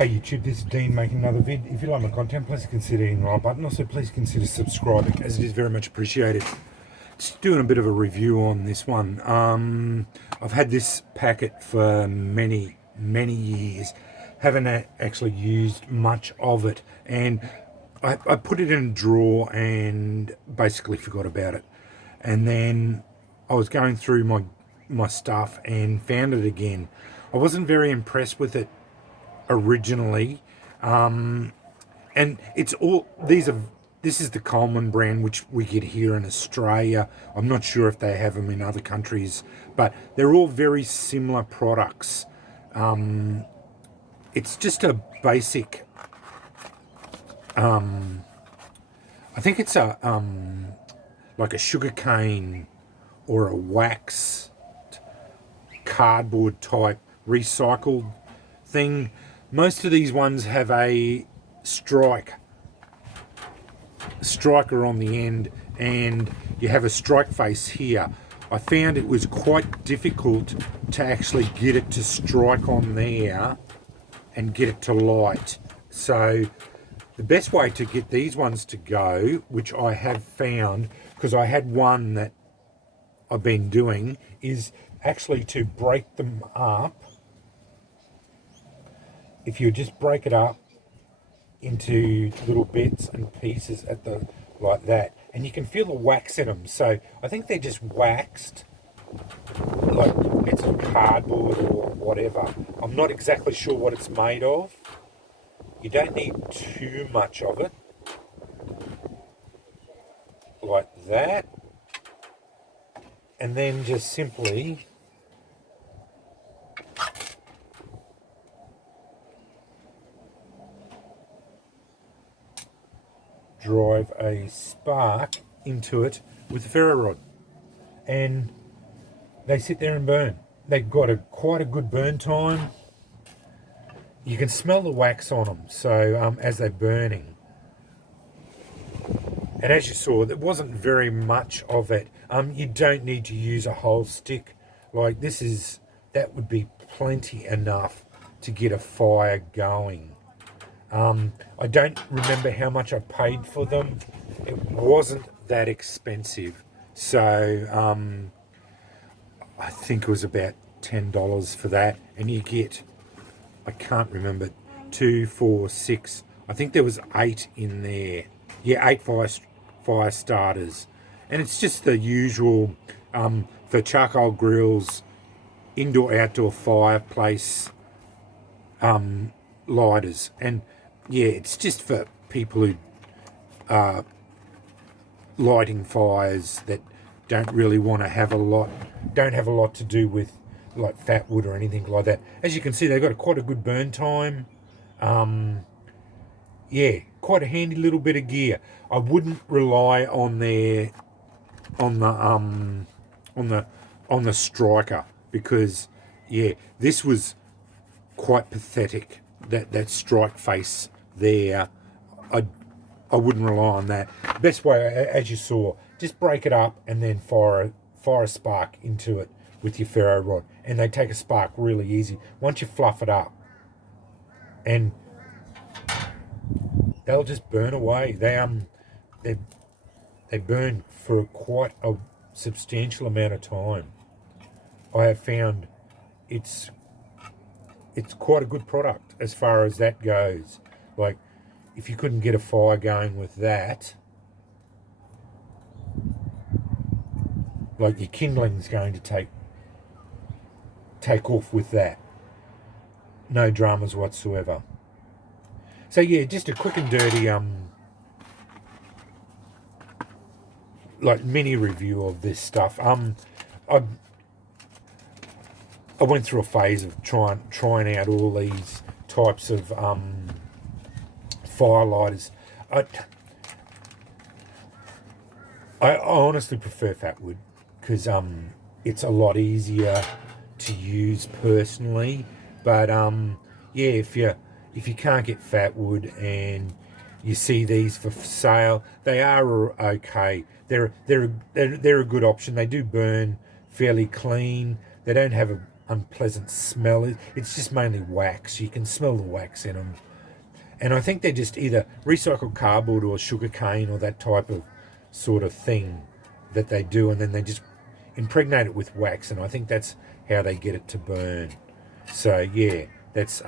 Hey YouTube, this is Dean making another vid. If you like my content, please consider hitting the like button. Also, please consider subscribing, as it is very much appreciated. Just doing a bit of a review on this one. I've had this packet for many years. Haven't actually used much of it, and I put it in a drawer and basically forgot about it. And then I was going through my stuff and found it again. I wasn't very impressed with it originally, and it's all this is the Coleman brand, which we get here in Australia. I'm not sure if they have them in other countries, but they're all very similar products. It's just a basic, I think it's a like a sugar cane or a wax cardboard type recycled thing. Most of these ones have a striker on the end, and you have a strike face here. I found it was quite difficult to actually get it to strike on there and get it to light. So the best way to get these ones to go, which I have found, because I had one that I've been doing, is actually to break them up. If you just break it up into little bits and pieces like that, and you can feel the wax in them. So I think they're just waxed, like it's cardboard or whatever. I'm not exactly sure what it's made of. You don't need too much of it, like that, and then just simply drive a spark into it with a ferro rod, and they sit there and burn. They've got quite a good burn time. You can smell the wax on them, so as they're burning. And as you saw, there wasn't very much of it. You don't need to use a whole stick. Like that would be plenty enough to get a fire going. I don't remember how much I paid for them. It wasn't that expensive. So I think it was about $10 for that. And you get, I can't remember, 2, 4, 6. I think there was 8 in there. Yeah, 8 fire starters. And it's just the usual for charcoal grills, indoor-outdoor fireplace lighters. And yeah, it's just for people who are lighting fires that don't really want to have don't have a lot to do with like fatwood or anything like that. As you can see, they've got quite a good burn time. Yeah, quite a handy little bit of gear. I wouldn't rely on the striker, because yeah, this was quite pathetic. That strike face there, I wouldn't rely on that. Best way, as you saw, just break it up and then fire a spark into it with your ferro rod, and they take a spark really easy once you fluff it up, and they'll just burn away. They burn for quite a substantial amount of time. I have found it's quite a good product as far as that goes. Like, if you couldn't get a fire going with that, like your kindling's going to take off with that. No dramas whatsoever. So yeah, just a quick and dirty like mini review of this stuff. I went through a phase of trying out all these types of fire lighters. I honestly prefer fatwood, because it's a lot easier to use personally. But yeah, if you can't get fatwood and you see these for sale, they are okay. They're a good option. They do burn fairly clean. They don't have unpleasant smell. It's just mainly wax. You can smell the wax in them. And I think they're just either recycled cardboard or sugar cane or that type of sort of thing that they do, and then they just impregnate it with wax, and I think that's how they get it to burn. So yeah, that's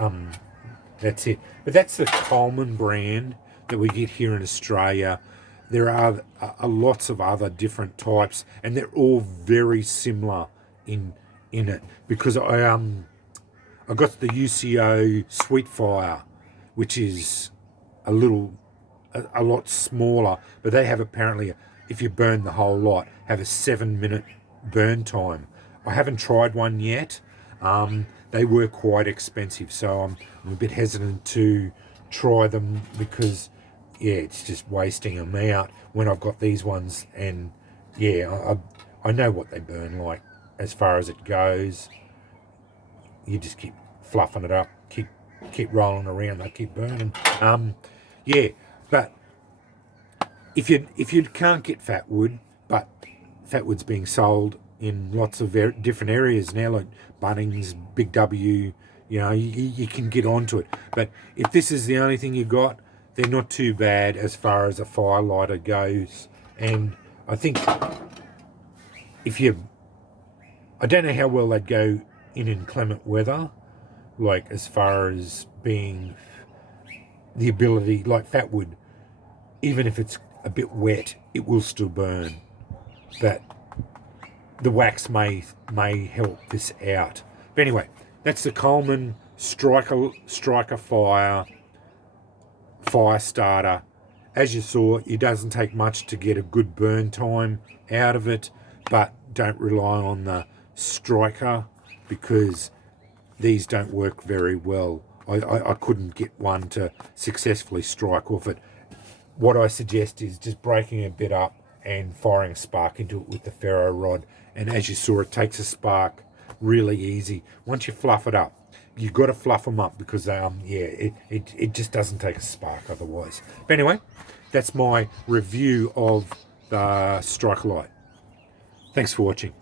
it. But that's the Coleman brand that we get here in Australia. There are lots of other different types, and they're all very similar in it, because I got the UCO Sweetfire, which is a lot smaller, but they have apparently, if you burn the whole lot, have a 7-minute burn time. I haven't tried one yet. They were quite expensive, so I'm a bit hesitant to try them, because yeah, it's just wasting them out when I've got these ones. And yeah, I know what they burn like as far as it goes. You just keep fluffing it up, keep rolling around, they keep burning. Yeah, but if you can't get fatwood, but fatwood's being sold in lots of different areas now, like Bunnings, Big W, you can get onto it. But if this is the only thing you got, they're not too bad as far as a firelighter goes. And I think I don't know how well they'd go in inclement weather, like as far as being the ability, like fatwood, even if it's a bit wet, it will still burn. But the wax may help this out. But anyway, that's the Coleman Striker Fire starter. As you saw, it doesn't take much to get a good burn time out of it, but don't rely on the Striker, because these don't work very well. I couldn't get one to successfully strike off it. What I suggest is just breaking a bit up and firing a spark into it with the ferro rod. And as you saw, it takes a spark really easy. Once you fluff it up, you've got to fluff them up, because it just doesn't take a spark otherwise. But anyway, that's my review of the Striker Light. Thanks for watching.